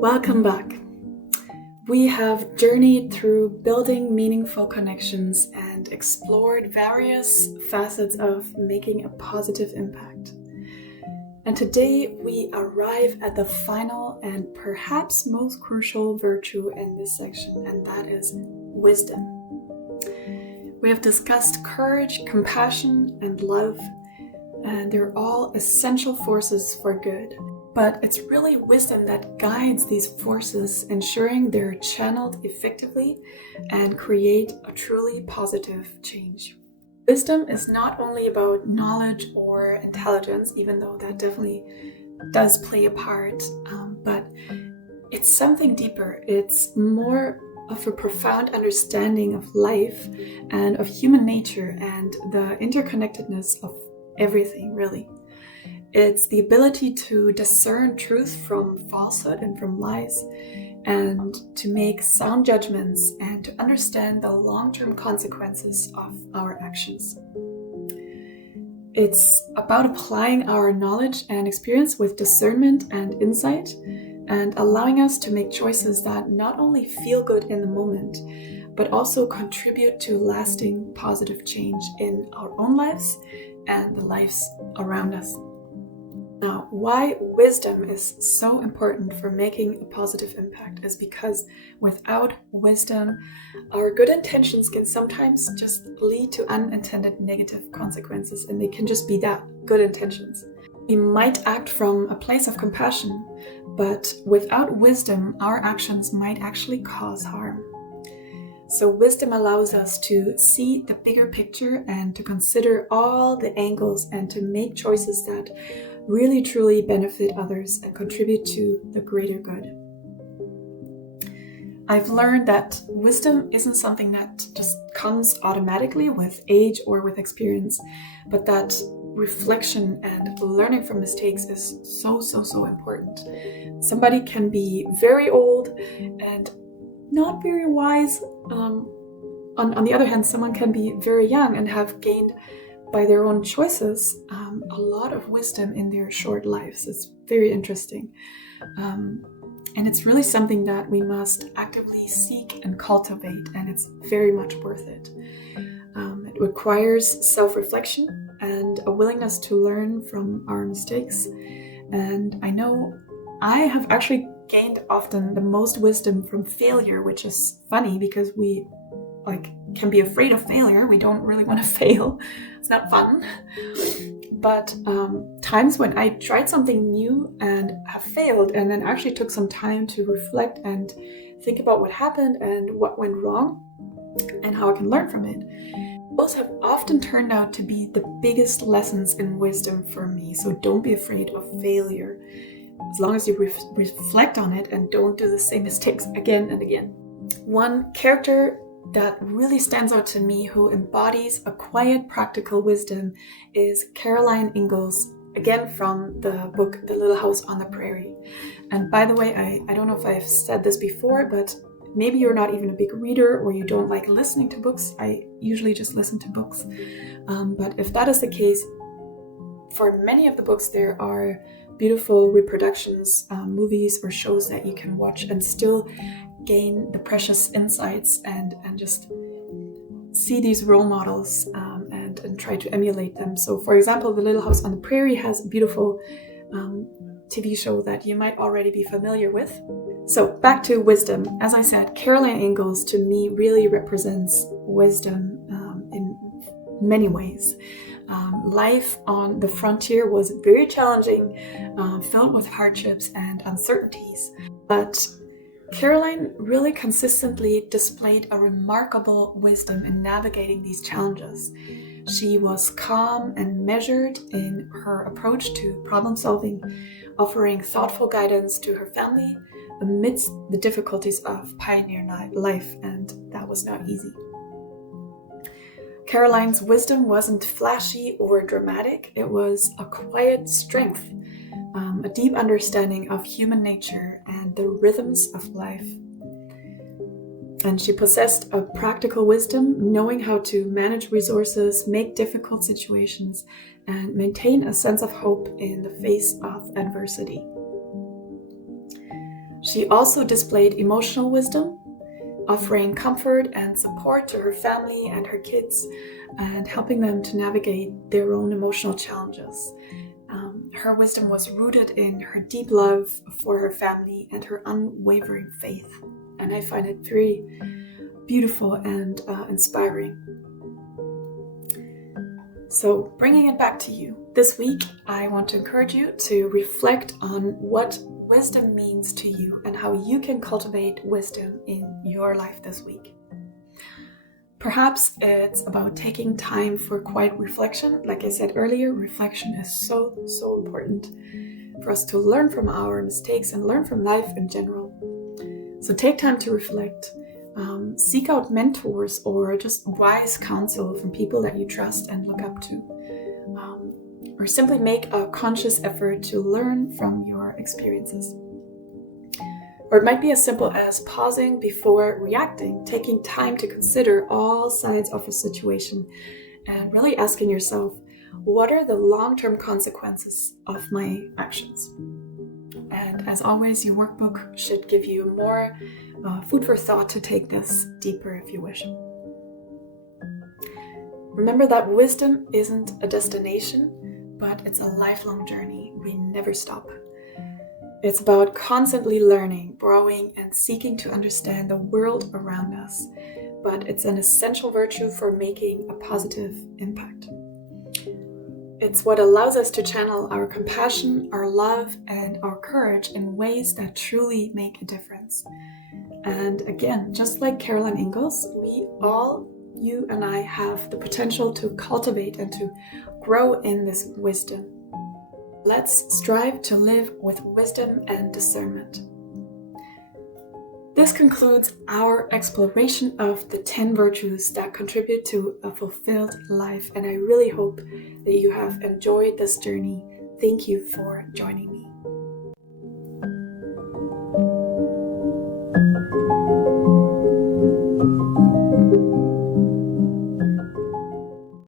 Welcome back. We have journeyed through building meaningful connections and explored various facets of making a positive impact. And today we arrive at the final and perhaps most crucial virtue in this section, and that is wisdom. We have discussed courage, compassion, and love, and they're all essential forces for good. But it's really wisdom that guides these forces, ensuring they're channeled effectively and create a truly positive change. Wisdom is not only about knowledge or intelligence, even though that definitely does play a part, but it's something deeper. It's more of a profound understanding of life and of human nature and the interconnectedness of everything, really. It's the ability to discern truth from falsehood and from lies, and to make sound judgments and to understand the long-term consequences of our actions. It's about applying our knowledge and experience with discernment and insight, and allowing us to make choices that not only feel good in the moment, but also contribute to lasting positive change in our own lives and the lives around us. Now, why wisdom is so important for making a positive impact is because without wisdom, our good intentions can sometimes just lead to unintended negative consequences, and they can just be that, good intentions. We might act from a place of compassion, but without wisdom, our actions might actually cause harm. So wisdom allows us to see the bigger picture and to consider all the angles and to make choices that really truly benefit others and contribute to the greater good. I've learned that wisdom isn't something that just comes automatically with age or with experience, but that reflection and learning from mistakes is so important. Somebody can be very old and not very wise. On the other hand, someone can be very young and have gained by their own choices a lot of wisdom in their short lives. It's very interesting. And it's really something that we must actively seek and cultivate, and it's very much worth it. It requires self-reflection and a willingness to learn from our mistakes. And I know I have actually gained often the most wisdom from failure, which is funny because we can be afraid of failure. We don't really want to fail. It's not fun. But times when I tried something new and have failed, and then actually took some time to reflect and think about what happened and what went wrong and how I can learn from it, those have often turned out to be the biggest lessons in wisdom for me. So don't be afraid of failure, as long as you reflect on it and don't do the same mistakes again and again. One character that really stands out to me who embodies a quiet, practical wisdom is Caroline Ingalls, again from the book The Little House on the Prairie. And by the way, I don't know if I've said this before, but maybe you're not even a big reader or you don't like listening to books. I usually just listen to books. But if that is the case, for many of the books there are beautiful reproductions, movies or shows that you can watch and still gain the precious insights and just see these role models and try to emulate them. So for example, The Little House on the Prairie has a beautiful TV show that you might already be familiar with. So back to wisdom. As I said, Caroline Ingalls to me really represents wisdom in many ways. Life on the frontier was very challenging, filled with hardships and uncertainties. But Caroline really consistently displayed a remarkable wisdom in navigating these challenges. She was calm and measured in her approach to problem solving, offering thoughtful guidance to her family amidst the difficulties of pioneer life, and that was not easy. Caroline's wisdom wasn't flashy or dramatic. It was a quiet strength, a deep understanding of human nature and the rhythms of life. And she possessed a practical wisdom, knowing how to manage resources, make difficult situations, and maintain a sense of hope in the face of adversity. She also displayed emotional wisdom, offering comfort and support to her family and her kids, and helping them to navigate their own emotional challenges. Her wisdom was rooted in her deep love for her family and her unwavering faith. And I find it very beautiful and inspiring. So, bringing it back to you, this week I want to encourage you to reflect on what wisdom means to you and how you can cultivate wisdom in your life this week. Perhaps it's about taking time for quiet reflection. Like I said earlier, reflection is so important for us to learn from our mistakes and learn from life in general. So take time to reflect. Seek out mentors or just wise counsel from people that you trust and look up to. Or simply make a conscious effort to learn from your experiences. Or it might be as simple as pausing before reacting, taking time to consider all sides of a situation and really asking yourself, what are the long-term consequences of my actions? And as always, your workbook should give you more food for thought to take this deeper if you wish. Remember that wisdom isn't a destination, but it's a lifelong journey. We never stop. It's about constantly learning, growing, and seeking to understand the world around us, but it's an essential virtue for making a positive impact. It's what allows us to channel our compassion, our love, and our courage in ways that truly make a difference. And again, just like Caroline Ingalls, we all, you and I, have the potential to cultivate and to grow in this wisdom. Let's strive to live with wisdom and discernment. This concludes our exploration of the 10 virtues that contribute to a fulfilled life, and I really hope that you have enjoyed this journey. Thank you for joining me.